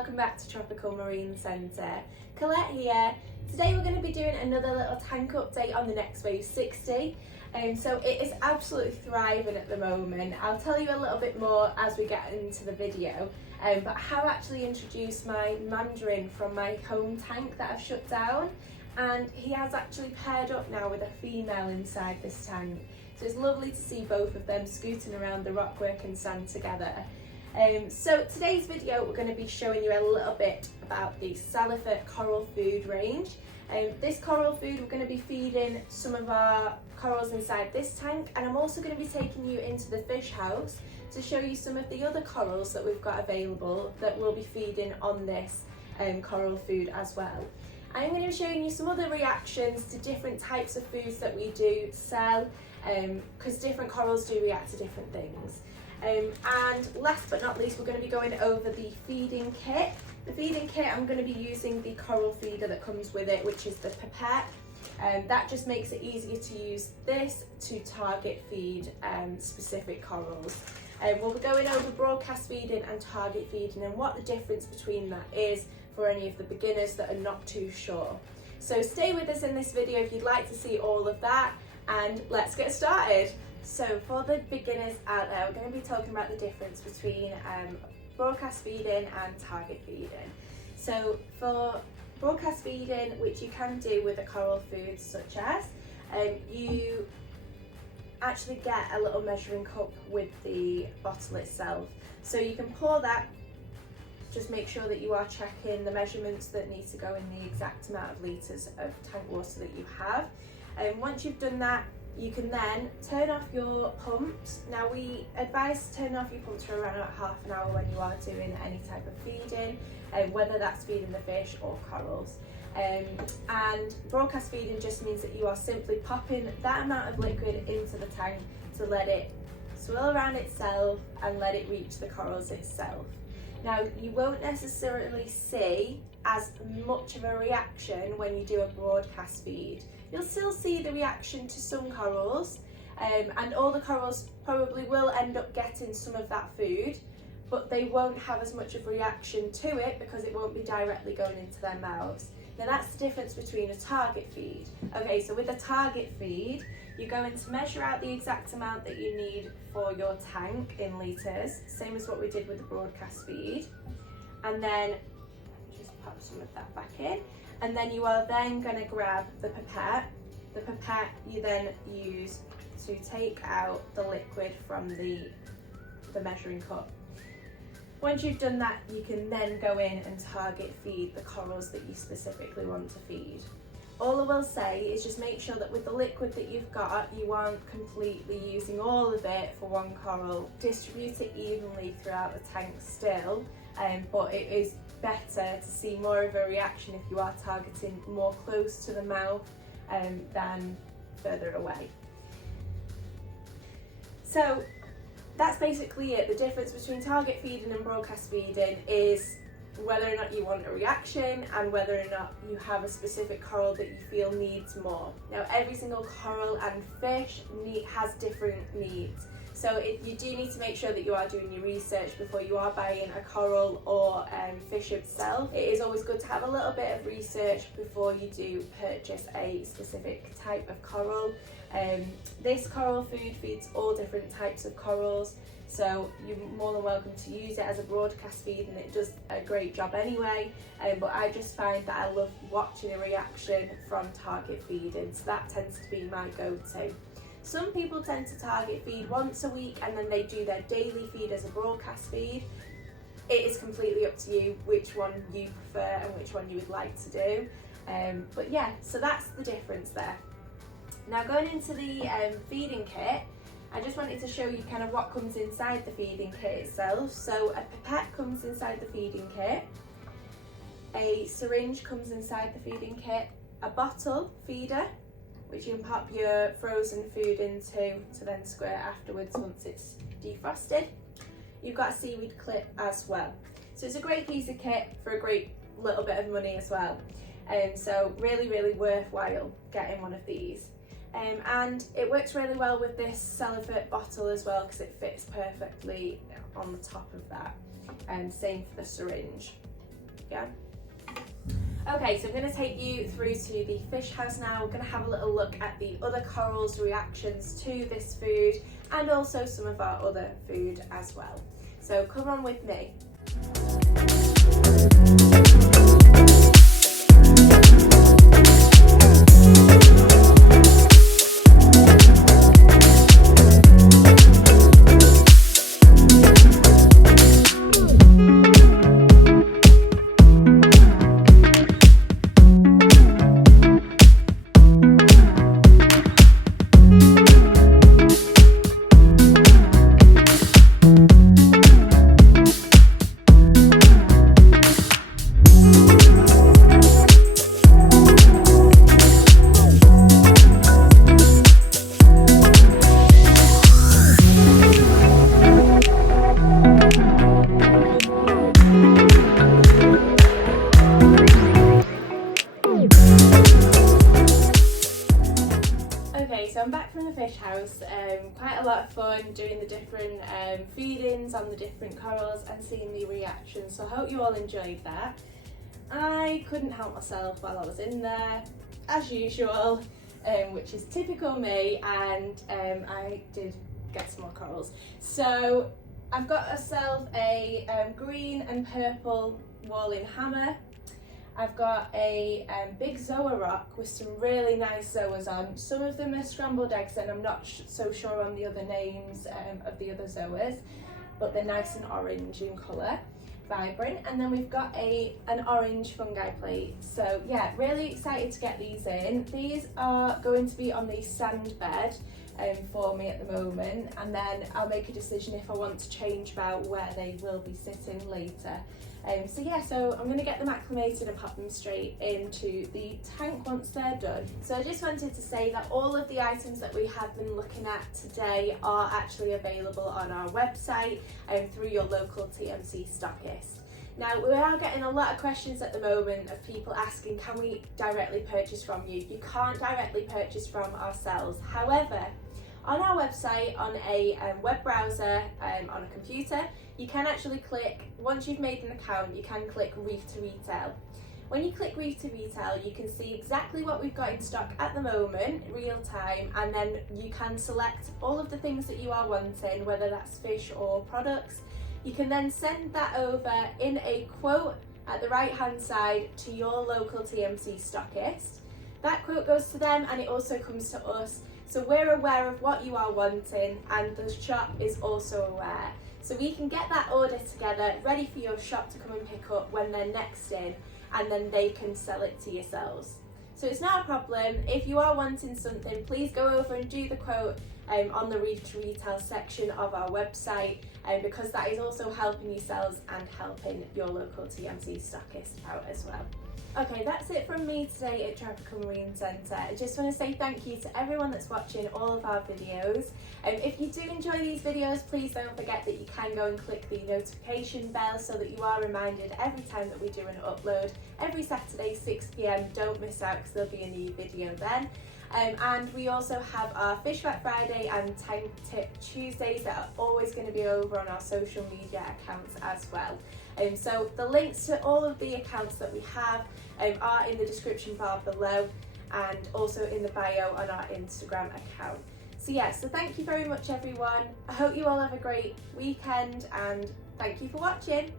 welcome back to Tropical Marine Centre. Colette here. Today we're going to be doing another little tank update on the Next Wave 60. So it is absolutely thriving at the moment. I'll tell you a little bit more as we get into the video. But I have actually introduced my Mandarin from my home tank that I've shut down, and he has actually paired up now with a female inside this tank. So it's lovely to see both of them scooting around the rockwork and sand together. So today's video we're going to be showing you a little bit about the Salifert coral food range. This coral food we're going to be feeding some of our corals inside this tank, and I'm also going to be taking you into the fish house to show you some of the other corals that we've got available that we'll be feeding on this coral food as well. I'm going to be showing you some other reactions to different types of foods that we do sell, because different corals do react to different things. And last but not least, we're going to be going over the feeding kit. The feeding kit, I'm going to be using the coral feeder that comes with it, which is the pipette. That just makes it easier to use this to target feed specific corals. We'll be going over broadcast feeding and target feeding and what the difference between that is for any of the beginners that are not too sure. So stay with us in this video if you'd like to see all of that, and let's get started. So for the beginners out there, we're going to be talking about the difference between broadcast feeding and target feeding. So for broadcast feeding, which you can do with a coral food such as, you actually get a little measuring cup with the bottle itself. So you can pour that, just make sure that you are checking the measurements that need to go in the exact amount of litres of tank water that you have. And once you've done that, you can then turn off your pumps. Now we advise turning off your pumps for around about half an hour when you are doing any type of feeding, whether that's feeding the fish or corals. And broadcast feeding just means that you are simply popping that amount of liquid into the tank to let it swirl around itself and let it reach the corals itself. Now you won't necessarily see as much of a reaction when you do a broadcast feed. You'll still see the reaction to some corals, and all the corals probably will end up getting some of that food, but they won't have as much of a reaction to it because it won't be directly going into their mouths. Now that's the difference between a target feed. Okay, so with a target feed, you're going to measure out the exact amount that you need for your tank in litres, same as what we did with the broadcast feed, and then just pop some of that back in. And then you are then going to grab the pipette. The pipette you then use to take out the liquid from the measuring cup. Once you've done that, you can then go in and target feed the corals that you specifically want to feed. All I will say is just make sure that with the liquid that you've got, you aren't completely using all of it for one coral. Distribute it evenly throughout the tank still, but it is better to see more of a reaction if you are targeting more close to the mouth than further away. So that's basically it. The difference between target feeding and broadcast feeding is whether or not you want a reaction and whether or not you have a specific coral that you feel needs more. Now every single coral and fish has different needs. So you do need to make sure that you are doing your research before you are buying a coral or fish itself. It is always good to have a little bit of research before you do purchase a specific type of coral. This coral food feeds all different types of corals, so you're more than welcome to use it as a broadcast feed, and it does a great job anyway. But I just find that I love watching a reaction from target feeding, so that tends to be my go-to. Some people tend to target feed once a week and then they do their daily feed as a broadcast feed. It is completely up to you which one you prefer and which one you would like to do. But yeah, so that's the difference there. Now going into the feeding kit, I just wanted to show you kind of what comes inside the feeding kit itself. So a pipette comes inside the feeding kit, a syringe comes inside the feeding kit, a bottle feeder, which you can pop your frozen food into to then squirt afterwards once it's defrosted. You've got a seaweed clip as well. So it's a great piece of kit for a great little bit of money as well. So really worthwhile getting one of these. And it works really well with this Salifert bottle as well because it fits perfectly on the top of that. And same for the syringe. again. Okay, so I'm going to take you through to the fish house now. We're going to have a little look at the other corals' reactions to this food and also some of our other food as well. So come on with me. Okay, so I'm back from the fish house. Quite a lot of fun doing the different feedings on the different corals and seeing the reactions, so I hope you all enjoyed that. I couldn't help myself while I was in there, as usual, which is typical me, and I did get some more corals. So I've got myself a green and purple walling hammer. I've got a big zoa rock with some really nice zoas on. Some of them are scrambled eggs and I'm not so sure on the other names of the other zoas, but they're nice and orange in colour, vibrant. And then we've got an orange fungi plate. So yeah, really excited to get these in. These are going to be on the sand bed for me at the moment, and then I'll make a decision if I want to change about where they will be sitting later. So I'm going to get them acclimated and pop them straight into the tank once they're done. So I just wanted to say that all of the items that we have been looking at today are actually available on our website and through your local TMC stockist. Now, we are getting a lot of questions at the moment of people asking, can we directly purchase from you? You can't directly purchase from ourselves. However, on our website, on a web browser, on a computer, you can actually click, once you've made an account, you can click Reef to Retail. When you click Reef to Retail, you can see exactly what we've got in stock at the moment, real time, and then you can select all of the things that you are wanting, whether that's fish or products. You can then send that over in a quote at the right hand side to your local TMC stockist. That quote goes to them and it also comes to us. So we're aware of what you are wanting and the shop is also aware. So we can get that order together, ready for your shop to come and pick up when they're next in, and then they can sell it to yourselves. So it's not a problem. If you are wanting something, please go over and do the quote on the Reef to Retail section of our website, because that is also helping yourselves and helping your local TMC stockist out as well. Okay, that's it from me today at Tropical Marine Centre. I just want to say thank you to everyone that's watching all of our videos. If you do enjoy these videos, please don't forget that you can go and click the notification bell so that you are reminded every time that we do an upload. Every Saturday 6 PM, don't miss out because there'll be a new video then. And we also have our Fish Fact Friday and Tank Tip Tuesdays that are always going to be over on our social media accounts as well. So the links to all of the accounts that we have are in the description bar below and also in the bio on our Instagram account. So yeah, so thank you very much everyone. I hope you all have a great weekend and thank you for watching.